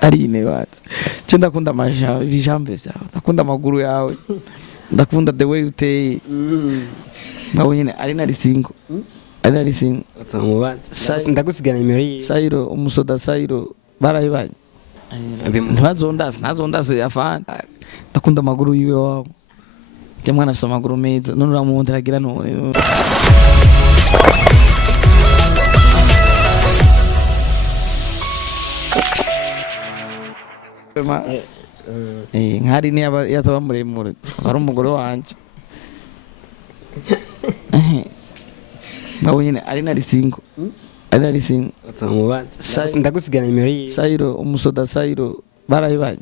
Arine wacu je ndakunda ibijambo vyawe ndakunda amaguru yawe ndakunda the way uteye nawe nyene ari nari single Sasa ndagusigana nimero yi Sairo umusoda Sairo barayibanye ntazondaze afana ndakunda amaguru yiwe wawe ke mwana afite amaguru meza none uramundi aragira none nkari ni yataba muremure ari umugore wanje nawe nyene ari nari single Sasa ndagusigana nimero yi Sairo umusoda Sairo barayibanye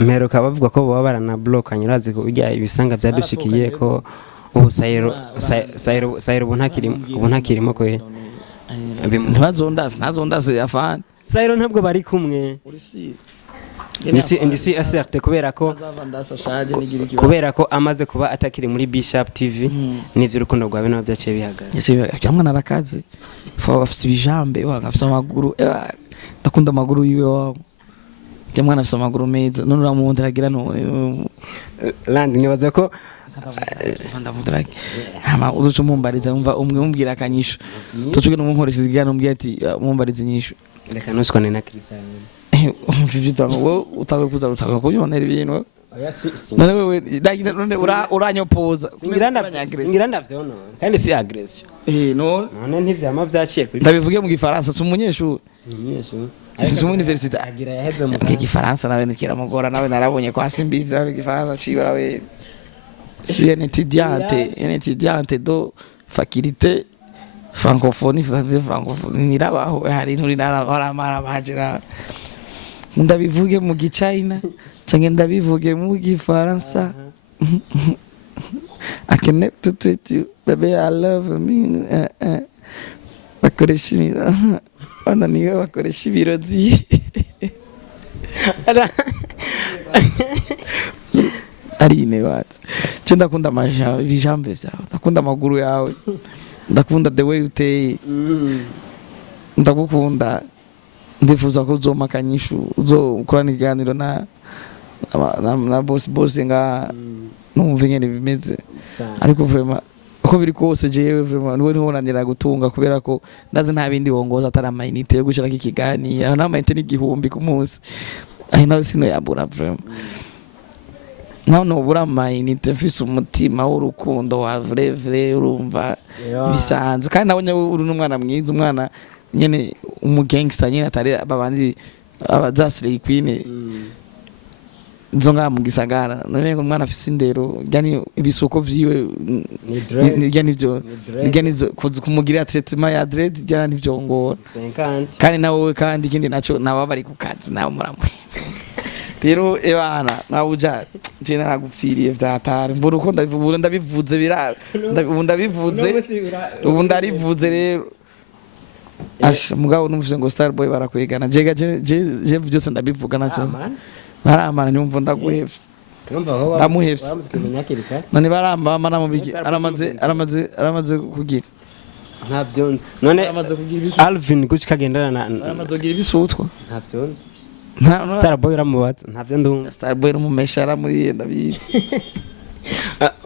mperuka bavuga ko baba barana blockanye urazi ko bijya ibisanga byadushikiye ko ubu Sairo buntakirimo ko ntazondaze afana Sairo ntabwo bari kumwe ndisi aserte kubera ko amaze kuba atakiri muri Bishop TV nivyo urukundo rwawe nawe byaciye bihagaze cyangwa narakaze fa afite ibijambe wanga afite amaguru ndakunda amaguru yiwe wawe ke mwana afite amaguru meza none uramundi aragira none land nibaza ko ndavudrake hama uzoca umumbariza umva umwe umbwira akanyisho tucuge n'umunkoresha igana umbwira ati umumbariza inyisho reka nushwane na Christian mfivita ngo utawe kuza utaka kubyonera ibintu none wewe none uranyopoza singira ndavyono kandi si agression none ntivyama vyaciye kuri ndabivuge mu gifaransa si umunyeshuri si mu university agira yaheze mu gifaransa nawe nikira mugora nawe narabonye kwa simbizi ari gifaransa cibara we suis un étudiante de faculté francophonie nirabaho hari nturi naramara bahajira ndabivuge mu gichina canke ndabivuge mu gifaransa I can to treat you baby I love me bakoresha ona niwe bakoresha ibirozi Arine wacu je ndakunda ibijambo vyawe ndakunda amaguru yawe ndakunda the way uteye ndagukunda ndifuza ko uzoma kanyishu uzokorana iganiro na boss nga numva ngene bimeze ariko vraiment uko biri kose jewe vraiment niwe nibonanira gutunga kubera ko ndaze nta bindi wongoza atari amayinite yo gushira kikigani aho n'amayinite n'igihumbi ku munsi aho nawe sino yabura vraiment naho nobura amayinite mfise umutima w'urukundo wa vrai urumva ibisanzwe kandi nabonye uri n'umwana mwiza umwana nyene umugangster nyene atari babandi abazasire queen zonga mu gisagara none ngo umwana afise indero yani ibisuko vyiwe yani kumugira traitement ya dread yani nivyo ngora kandi nawe kandi ikindi naco naba bari ku kazi nawe muramwe rero ebana nawuja je naragupfiriye vyatari mbura uko ndabivuze birara ubu ndarivuze rero Asha mugabo numvise ngo Starboy barakwegana je byose ndabivuga naco baramana nyumva ndaguhevye ndamuhevye none baramba namubiki aramaze kugira ntavyonze none Alvin guci kagendana aramaze kugira ibisutwa ntavyonze Starboy ramubatse ntavyo ndumva Starboy rumumeshara muri ndabizi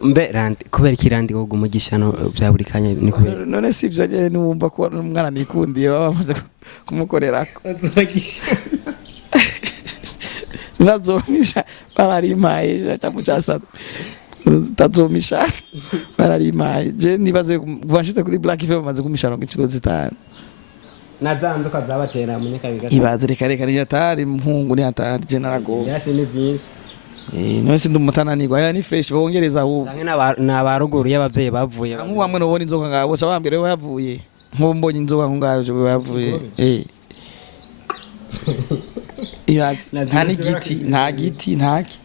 mbe randi kubera kirandi go gumugishano bya buri kanya ni kubera none sivyo nyene numva ko umwana nikundiye bamaze kumukorerako nazomisha bararimaye tamuchasa tazomisha bararimaye je nibaze bashitse kuri Black FM bamaze kumishano ngiciro zitanu nazanzo kazabatera munyeka bigata ibaze reka ni atari mpungu ni atari je narago yashe ni vyinshi no sindi umutananirwa ya ni fresh bongereza aho canke n'abaruguru y'abavyeyi bavuye nko bamwe no bona inzoka ngabo cha bambere we yavuye nko mbonye inzoka ngo ngaje yavuye nta giti ntaki